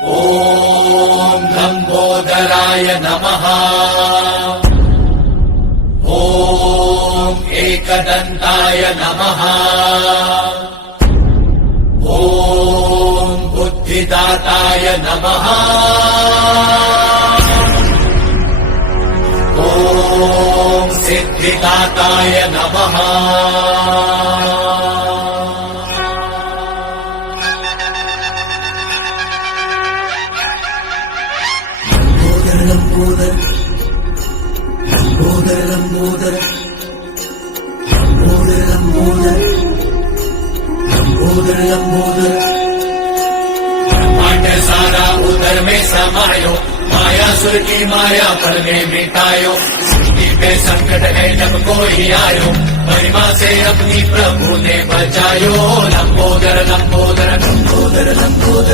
ॐ लम्बोदराय नमः। ॐ एकदन्ताय नमः। ॐ बुद्धिदाताय नमः। ॐ सिद्धिदाताय नमः। लंबोदर लंबोदर लंबोदर लंबोदर लंबोदर लंबोदर लंबोदर ब्रह्मांड सारा उदर में समायो, मायासुर की माया पल में मिटायो। सृष्टि पे संकट है जब कोई आयो, महिमा से अपनी प्रभु ने बचायो। लंबोदर लंबोदर लंबोदर लंबोदर।